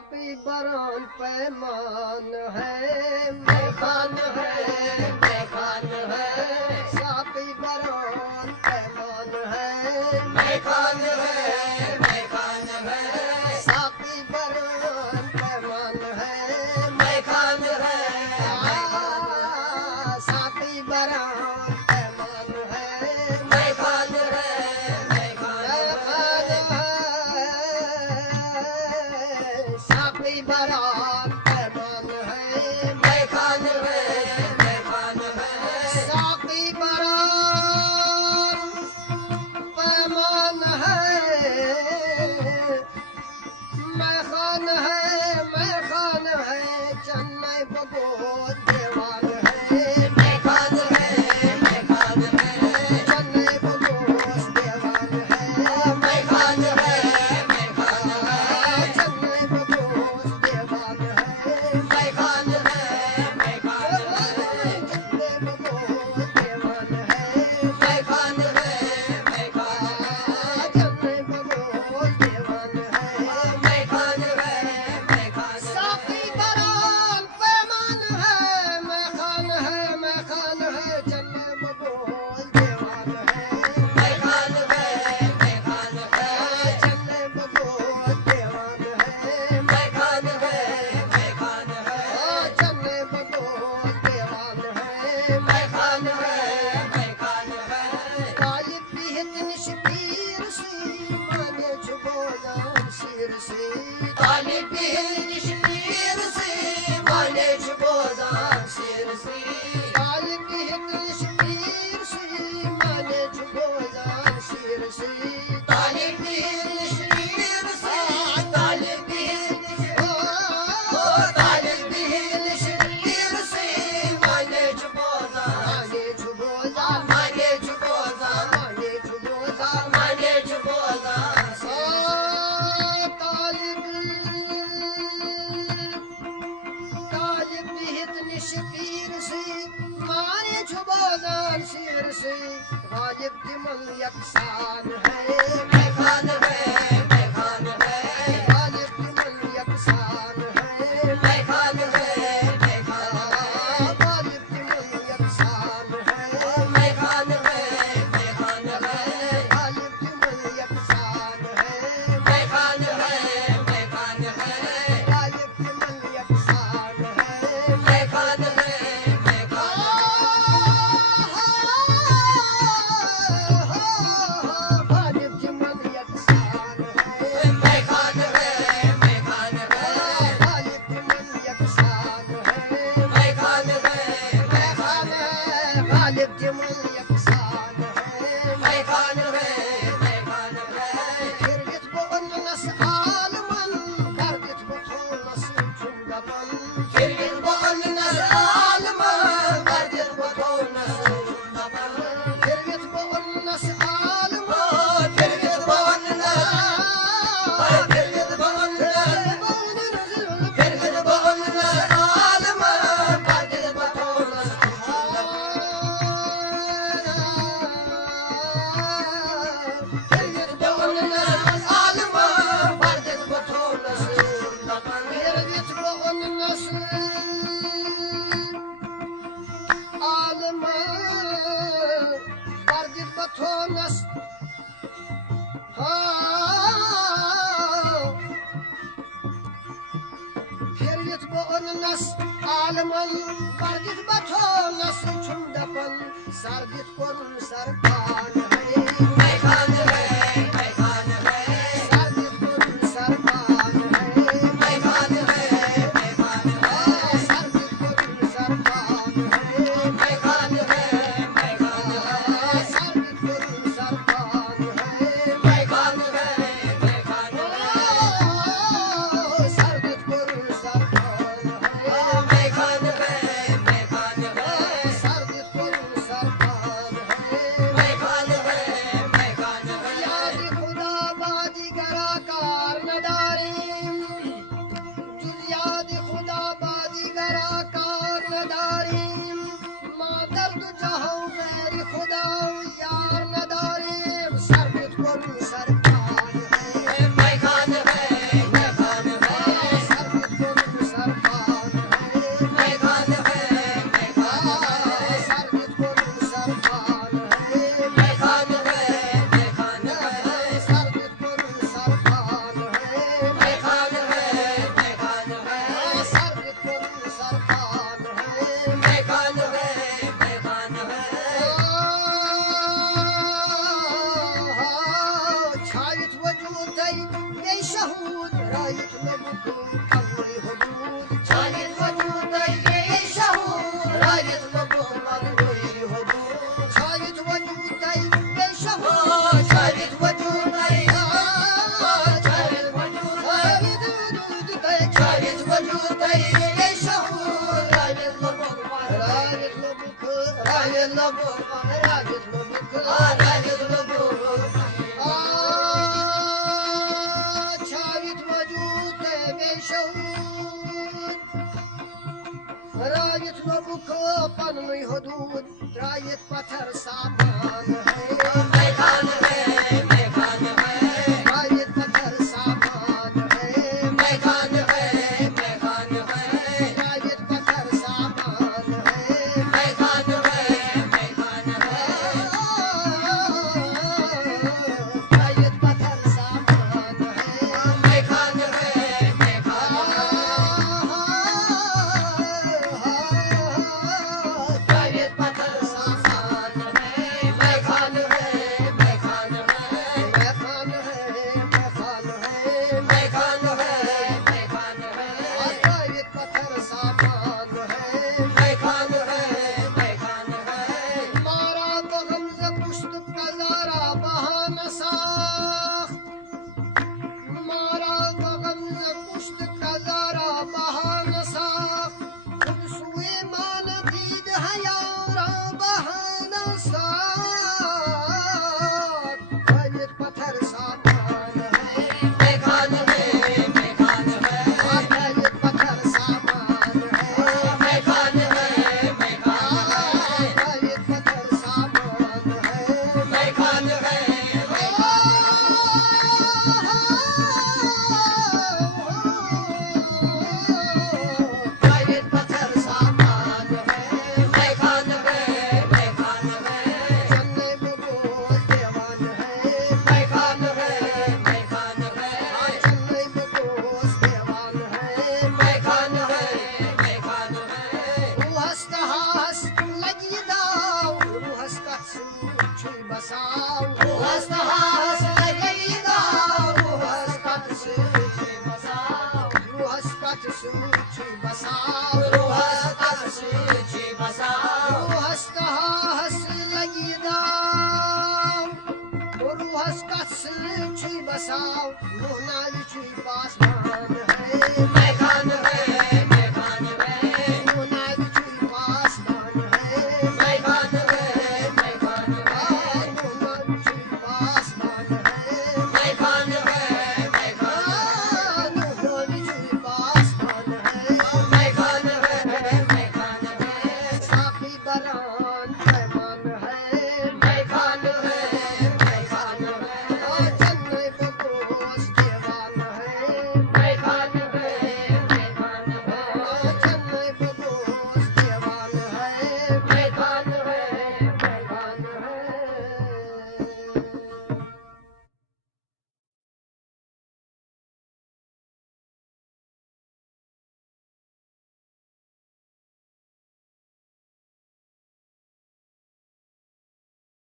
साकी बरान पैमान है, मेखान है, मेखान है। साकी बरान पैमान है, मेखान है, मेखान है। साकी बरान पैमान है, मेखान है। साकी बरान पैमान है, मेखान है, मेखान है। साकी बरान पैमान है, मेखान है, मेखान है। साकी बरान पैमान है, मेखान है, मेखान है। चन्नई बगो देवान है, मेखान है, मेखान है। चन्नई बगो देवान है, मेखान है, मेखान है। चन्नई बगो देवान है, मेखान है, मेखान है। चन्नई बगो देवान है, मेखान है, मेखान है। चन्नई बगो देवान है, मेखान है, मेखान है। साकी बरान पैमान है, मेखान है, मेखान है। चन्नई बगो देवान है, मेखान है, मेखान है। चन्नई बगो देवान है, मेखान है, मेखान है। चन्नई बगो देवान है, मेखान है, मेखान है। गालिब बिहित निशपीर सी माने छुबो जान सिर से। गालिब बिहित निशपीर सी माने छुबो जान सिर से। गालिब बिहित निशपीर सी माने छुबो जान सिर से। गालिब बिहित निशपीर सी गालिब बिहित गालिब बिहित निशपीर सी माने छुबो जान माने छुबो जान माने छुबो जान माने छुबो जान माने छुबो जान। गालिब बिहित निशपीर सी माने छुबो जान सिर से। गालिब दिमल यकसान है, मेखान है, मेखान है। गालिब दिमल यकसान है, मेखान है, मेखान है। गालिब दिमल यकसान है, मेखान है, मेखान है। गालिब दिमल यकसान है, मेखान है, मेखान है। गालिब दिमल यकसान है, मेखान है, मेखान है। गालिब दिमल यकसान है, मेखान है, मेखान है। गालिब दिमल यकसान है, मेखान है, मेखान है। गालिब दिमल यकसान है, मेखान है, मेखान है। Kirgit bu onnas alman, kargit bu tonas cundaban. Kirgit bu onnas alman, kargit bu tonas cundaban. Kirgit bu onnas alman, kirgit bu onnas kirgit bu onnas kirgit bu onnas alman, kargit bu tonas Alman bargit batonas chundapan sargit korun sarpan hai mekan hai sargit korun sarpan hai mekan hai sargit korun sarpan hai mekan hai sargit korun sarpan hai mekan hai sargit korun sarpan mekan hai sargit korun sarpan hai mekan hai याद खुदा बाजी करा car नदारीम याद खुदा बाजी करा car नदारीम माँ दर्द चाहूँ गैर खुदा यार नदारीम sargit korun sarpan hai mekan hai रायत लोगों को पन्नुई हदूद रायत पत्थर सामान है मैदान है मैदान है रायत पत्थर सामान है मैदान है मैदान है रायत पत्थर सामान है मैदान है मैदान है रायत पत्थर सामान है मैदान है मैदान Bas,